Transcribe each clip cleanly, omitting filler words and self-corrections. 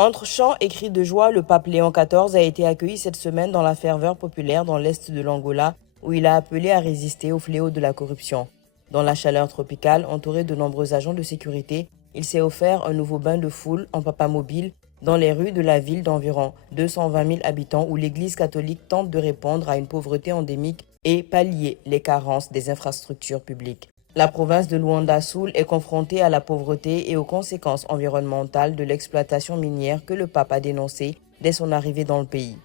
Entre chants et cris de joie, le pape Léon XIV a été accueilli cette semaine dans la ferveur populaire dans l'est de l'Angola, où il a appelé à résister au fléau de la corruption. Dans la chaleur tropicale, entouré de nombreux agents de sécurité, il s'est offert un nouveau bain de foule en papamobile dans les rues de la ville d'environ 220 000 habitants où l'Église catholique tente de répondre à une pauvreté endémique et pallier les carences des infrastructures publiques. La province de Luanda-Sul est confrontée à la pauvreté et aux conséquences environnementales de l'exploitation minière que le pape a dénoncée dès son arrivée dans le pays.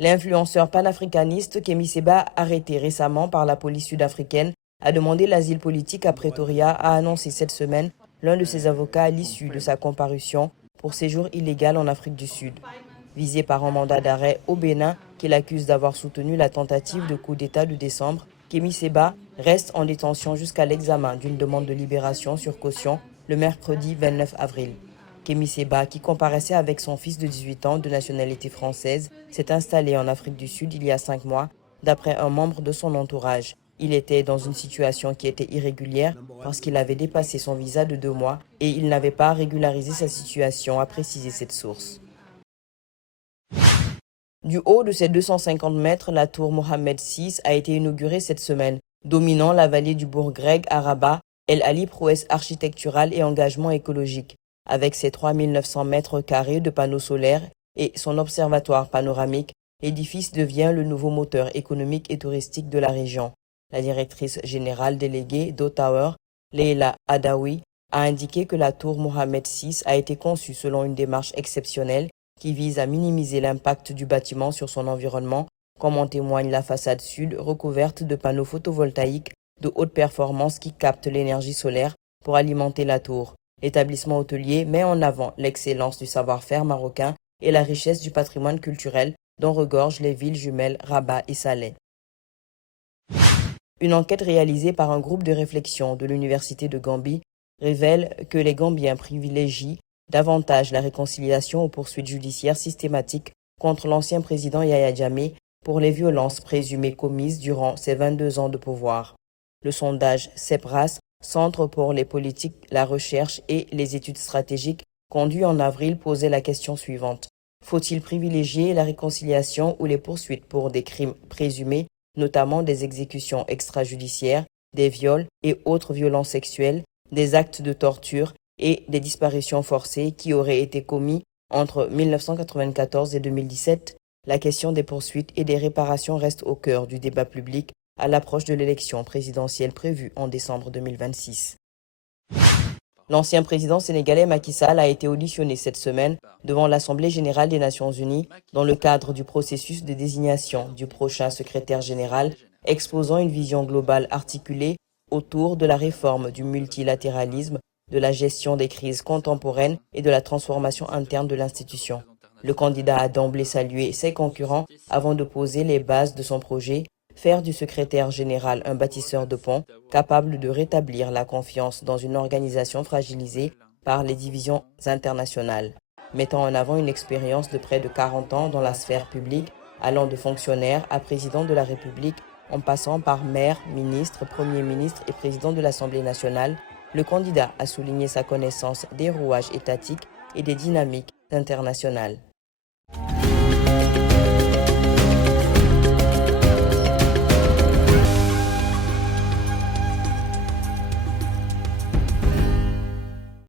L'influenceur panafricaniste Kemi Seba, arrêté récemment par la police sud-africaine, a demandé l'asile politique à Pretoria, a annoncé cette semaine l'un de ses avocats à l'issue de sa comparution pour séjour illégal en Afrique du Sud. Visé par un mandat d'arrêt au Bénin qu'il accuse d'avoir soutenu la tentative de coup d'État de décembre, Kemi Seba reste en détention jusqu'à l'examen d'une demande de libération sur caution le mercredi 29 avril. Kemi Seba, qui comparaissait avec son fils de 18 ans de nationalité française, s'est installé en Afrique du Sud il y a 5 mois, d'après un membre de son entourage. Il était dans une situation qui était irrégulière parce qu'il avait dépassé son visa de 2 mois et il n'avait pas régularisé sa situation, a précisé cette source. Du haut de ses 250 mètres, la tour Mohamed VI a été inaugurée cette semaine, dominant la vallée du bourg grec à Rabat. Elle allie prouesse architecturale et engagement écologique. Avec ses 3900 mètres carrés de panneaux solaires et son observatoire panoramique, l'édifice devient le nouveau moteur économique et touristique de la région. La directrice générale déléguée d'Ottawa, Leila Adawi, a indiqué que la tour Mohamed VI a été conçue selon une démarche exceptionnelle qui vise à minimiser l'impact du bâtiment sur son environnement, comme en témoigne la façade sud recouverte de panneaux photovoltaïques de haute performance qui captent l'énergie solaire pour alimenter la tour. L'établissement hôtelier met en avant l'excellence du savoir-faire marocain et la richesse du patrimoine culturel dont regorgent les villes jumelles Rabat et Salé. Une enquête réalisée par un groupe de réflexion de l'Université de Gambie révèle que les Gambiens privilégient davantage la réconciliation aux poursuites judiciaires systématiques contre l'ancien président Yahya Jammeh pour les violences présumées commises durant ses 22 ans de pouvoir. Le sondage CEPRAS, Centre pour les politiques, la recherche et les études stratégiques, conduit en avril, posait la question suivante. Faut-il privilégier la réconciliation ou les poursuites pour des crimes présumés, notamment des exécutions extrajudiciaires, des viols et autres violences sexuelles, des actes de torture et des disparitions forcées qui auraient été commis entre 1994 et 2017? La question des poursuites et des réparations reste au cœur du débat public à l'approche de l'élection présidentielle prévue en décembre 2026. L'ancien président sénégalais Macky Sall a été auditionné cette semaine devant l'Assemblée générale des Nations unies dans le cadre du processus de désignation du prochain secrétaire général, exposant une vision globale articulée autour de la réforme du multilatéralisme, de la gestion des crises contemporaines et de la transformation interne de l'institution. Le candidat a d'emblée salué ses concurrents avant de poser les bases de son projet, faire du secrétaire général un bâtisseur de ponts capable de rétablir la confiance dans une organisation fragilisée par les divisions internationales, mettant en avant une expérience de près de 40 ans dans la sphère publique, allant de fonctionnaire à président de la République, en passant par maire, ministre, premier ministre et président de l'Assemblée nationale. Le candidat a souligné sa connaissance des rouages étatiques et des dynamiques internationales.